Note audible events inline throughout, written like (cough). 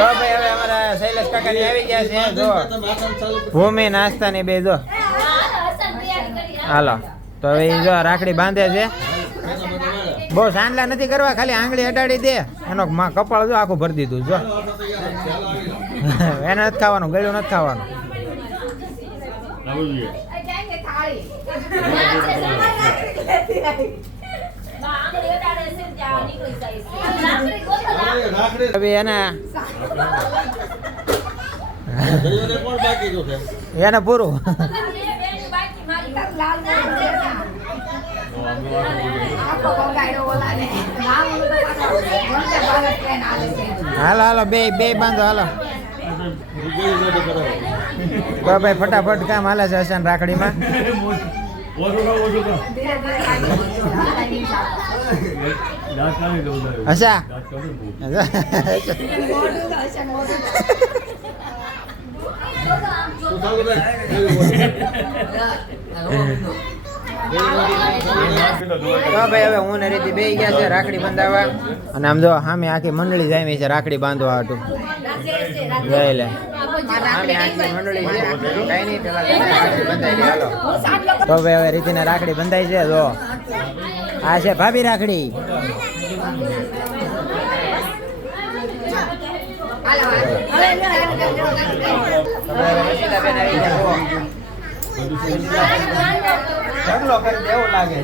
તો ભાઈ હવે અમારા શૈલેષ કાકા ની આવી ગયા છે જો. ભૂમિ નાસ્તા ની બે જો. હાલો. તો હવે જો રાખડી બાંધે છે. બહુ સાંડલા નથી કરવા ખાલી આંગળી અડાડી દે. એનો માં કપાળ જો આખું ભરી દીધું જો. એને નથી ખાવાનું ગળ્યું નથી ખાવાનું. હવે એને એને પૂરું. હાલો હાલો બે બે બાંધો હાલો. તો ભાઈ ફટાફટ કામ હાલે છે હસન રાખડીમાં. તો ભાઈ હવે હું ને રીતિ બે ગયા છે રાખડી બંધાવવા અને આમ જો સામે આખી મંડળી જાય છે રાખડી બાંધવા હતું જય લે. તો ભાઈ હવે રીતિના રાખડી બંધાઈ છે જો. આ છે ભાભી રાખડી. હવે લાગે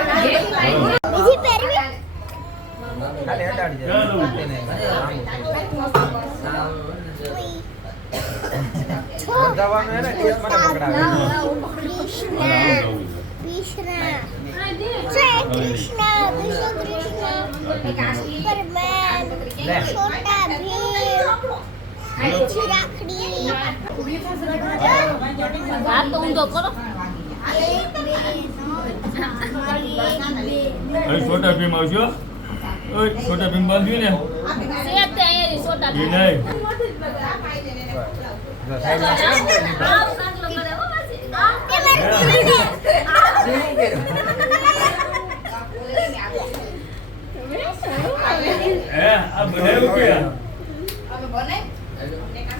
બીજી પહેરવી ખાલી અડાડી દે. વાતે નહીં કરે. બંધાવવાનું એને કેસ મને પકડાવે. કૃષ્ણ કૃષ્ણ જય કૃષ્ણ વિષ્ણુ સુપરમેન છોટા ભીમ રાખડી તો ઊંધો કરો. છોટા આવજો. ઓય છોટા ભીમ બાંધ્યું ને. અહીંયા છોટા નહીં જો સાઈડમાં કેમ કરી દીધું? આવ સાંગલો કરે હો માસી આવ એ મારી દીકરી શું કર્યું? બનાવ્યું કે? અમે બનાવ્યું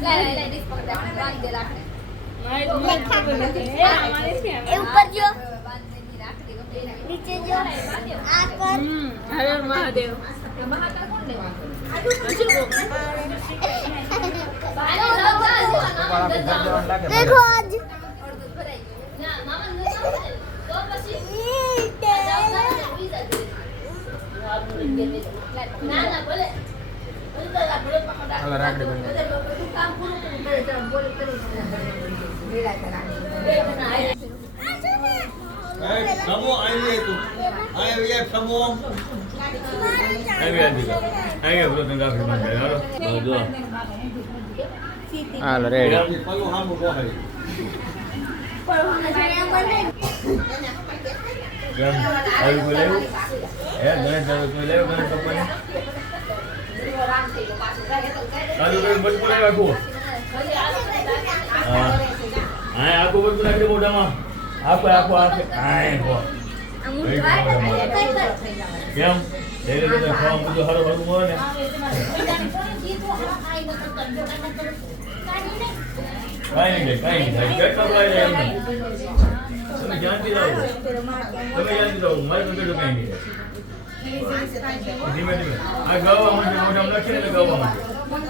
લે લે લે ડિસ્ક પકડ બાંધ દે રાખને એ ઉપર જો. નીચે જો. આ પર. હરે મહાદેવ. મહાદેવ કોણ દેવા દેખો આજ. ના મામા નું. તો પછી ના હાલો, રાખડી પૂરું સમો આવી તું આવી સમો આવી આવી આવી બોલો તને રાખી બંધાય હાલો જો હાલો રેડી પગો હામો બોહાય કેમ આવી બોલાયું હે ગણેશ દાદા તું લેવો ગણેશ બાપાને કઈ મજબૂત રાખો હા. હા આખું નાખી મોઢામાં. આખો આખો આખે હા હો. કેમ? ધીરે ધીરે ખાવા બધું સારું સારું મળે ને. કાંઈ નહીં. કાંઈ નહીં થાય કેટલા બોલાય. તમે જાણતી જાઓ તમે જાણતી જાઓ મારે તો કાંઈ નહીં. થાય ધીમે ધીમે. આ ગાવા માંડે મોઢામાં નાખીને એટલે ગવા માંડે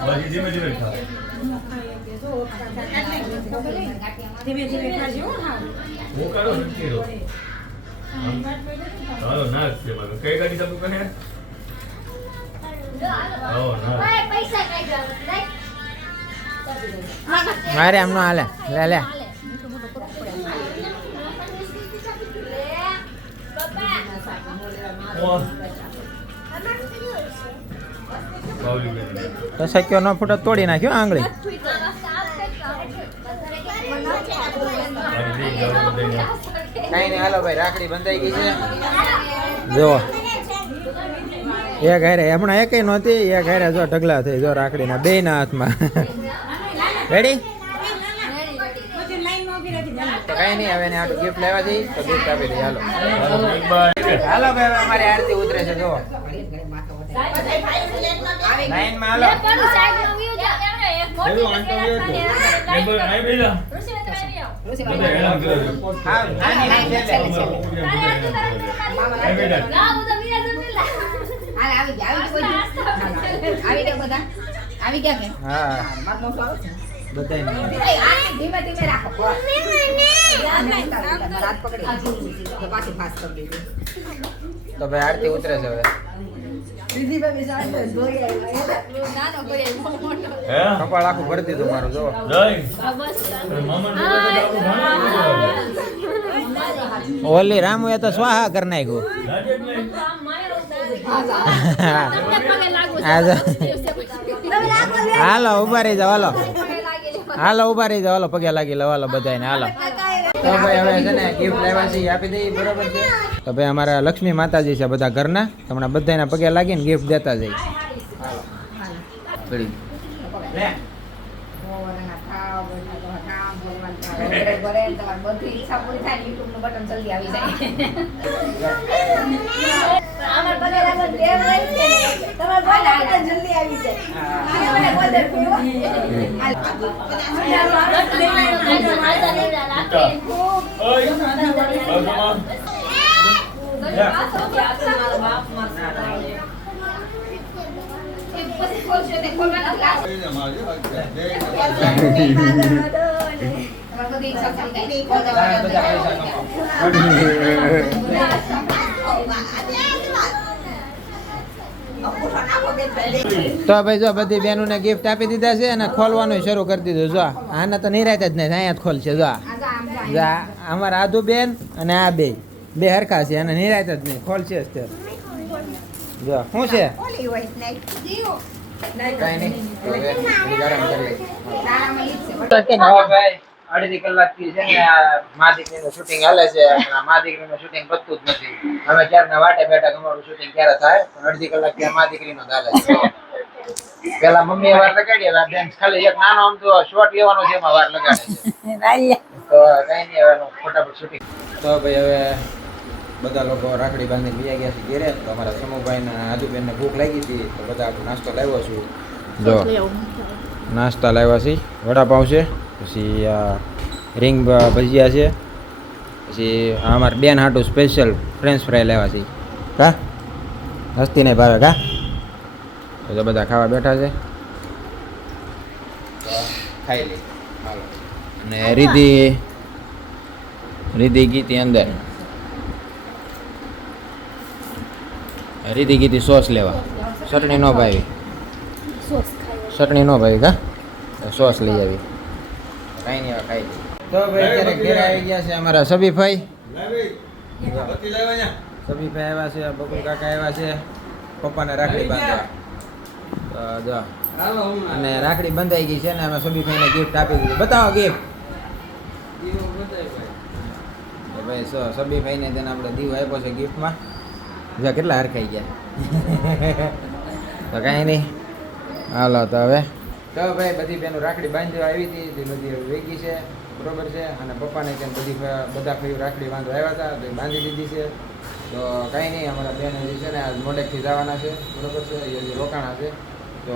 બાકી ધીમે ધીમે ખાવ ધીમે ધીમે ખાજો હા હું. કાઢો નથી હાલો ના છે મારો. કઈ ગાડી તમે કહે મારે એમનો હાલે. લે લે. ઓહ તો સક્યો ન ફૂટો તોડી નાખ્યો આંગળી. જો. એક હારે હમણાં એકેય નહોતી એક હારે જો ઢગલા થઈ જો રાખડીના બે ના હાથમાં રેડી. તો કાંઈ નહીં હવે આટલું ગિફ્ટ લેવાથી તો ગિફ્ટ આપી દઈએ હાલો. એક હાલો ભાઈ અમારી આરતી ઉતરે છે જો છે એક મોટી હેલો, આવી છે. છે છે ગયા, આવી ગયા, કોઈ દી. હાલ, હાલ. આવી ગયા બધા આવી ગયા કે હા મારો મોટો આવે છે ધીમે ધીમે રાખો. હાથ પકડી. તો પાછી ફાસ્ટ કરી દીધી તો ભાઈ આરતી ઉતરે છે હવે. નાનો કોઈ બહુ મોટો. હે? કપાળ આખું ભરી દીધું મારું જો ઓલી રામુ એ તો સ્વાહા કરી નાખ્યું. (laughs) હાલો ઊભા રહી જાઓ હાલો. હાલો ઊભા રહી જાઓ હાલો પગે લાગી લો હાલો બધાને હાલો તો ભાઈ હવે છે ને ગિફ્ટ લેવા છે આપી દઈએ બરોબર છે તો ભાઈ અમારા લક્ષ્મી માતાજી છે બધા ઘરના તમને બધાને પગે લાગીને ગિફ્ટ દેતા જઈ બધી ઈચ્છા પૂરી થાય યુટ્યુબનું બટન જલ્દી આવી જાય આમાં પગે લાગો ટેવ રહી છે ને. તમારે પગે લાગો જલ્દી આવી જાય. અને મને બોલ દે પીવો. માતા લેવડા રાખે. ખૂબ ઓય. બાજુમાં. પછી ખોલશો તે ખોલવાના glass. તમારી બધી ઈચ્છા પૂરી થાય. ઘણા બધા પૈસા તો ભાઈ જો બધી બહેનોને ગિફ્ટ આપી દીધા છે અને ખોલવાનું શરૂ કરી દીધું. જો આને તો નિરાત જ નહીં, અહીંયા જ ખોલશે. જો અમારા આદુ બેન અને આ બે. બે હરખા છે, અને નિરાયત જ નહીં, ખોલશે તે. જો, શું છે. કઈ નહીં. અડધી કલાકથી છે ને આ મા દીકરીનું શૂટિંગ હાલે છે મા દીકરીનું શૂટિંગ પતતું જ નથી. અમે ક્યારના વાટે બેઠા અમારું શૂટિંગ ક્યારે થાય? પણ અડધી કલાક ત્યાં મા દીકરીનું જ હાલે છે. પેલા મમ્મી વાર લગાડી આ બેન ખાલી એક નાનો આમ તો શોર્ટ લેવાનો છે એમાં વાર લગાડે છે. તો કઈ નહીં હવે એનું ફટાફટ શૂટિંગ તો ભાઈ હવે બધા લોકો રાખડી બાંધીને બીજા ગયા છે ઘેરે. તો અમારા સમૂહભાઈ ને આજુબેનને ભૂખ લાગી હતી તો બધા નાસ્તો લાવ્યો છું. જો નાસ્તા લાવ્યા છે. વડાપાઉં છે. પછી આ રીંગ ભજીયા છે. પછી આ અમારે બેન હાટું સ્પેશિયલ ફ્રેન્ચ ફ્રાય લેવા છે. કા? હસ્તી નહીં ભાવે કા? તો બધા ખાવા બેઠા છે. ખાઈ લઈ અને રીધિ રીધિ ગીતી અંદર. રીધિ ગીતી સોસ લેવા. ચટણી ન ભાવી. ચટણી નો ભાવી કા? સોસ લઈ આવી. કાંઈ નહીં ખાઈ તો ભાઈ અત્યારે ઘેર આવી ગયા છે અમારા સબીભાઈ સબીભાઈ આવ્યા છે બકુલ કાકા આવ્યા છે પપ્પાને રાખડી બાંધવા. જો. અને રાખડી બંધાઈ ગઈ છે ને અમે સબીભાઈને ગિફ્ટ આપી દીધી. બતાવો ગિફ્ટ ભાઈ. સો સબીભાઈને તેને આપણે દીવ આપ્યો છે ગિફ્ટમાં જો કેટલા હરખાઈ ગયા. તો કાંઈ નહીં. હાલો તો હવે તો ભાઈ બધી બેનો રાખડી બાંધવા આવી હતી, તે બધી વેગી છે, બરોબર છે? અને પપ્પાને ત્યાં બધી બધા ભાઈઓ રાખડી બાંધવા આવ્યા હતા, તો બાંધી દીધી છે. તો કાંઈ નહીં, અમારા બેન હજી છે ને આજ મોડેકથી જવાના છે, બરોબર છે? એ હજી રોકાણા છે. તો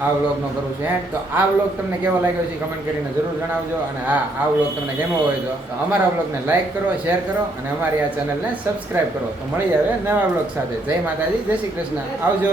આ વ્લોગનો કરવું છે એન્ડ. તો આ વ્લોગ તમને કેવો લાગ્યો છે કમેન્ટ કરીને જરૂર જણાવજો. અને હા, આ વ્લોગ તમને ગમ્યો હોય તો તો અમારા વ્લોગને લાઇક કરો, શેર કરો, અને અમારી આ ચેનલને સબસ્ક્રાઈબ કરો. તો મળી આવે નવા વ્લોગ સાથે. જય માતાજી, જય શ્રી કૃષ્ણ. આવજો.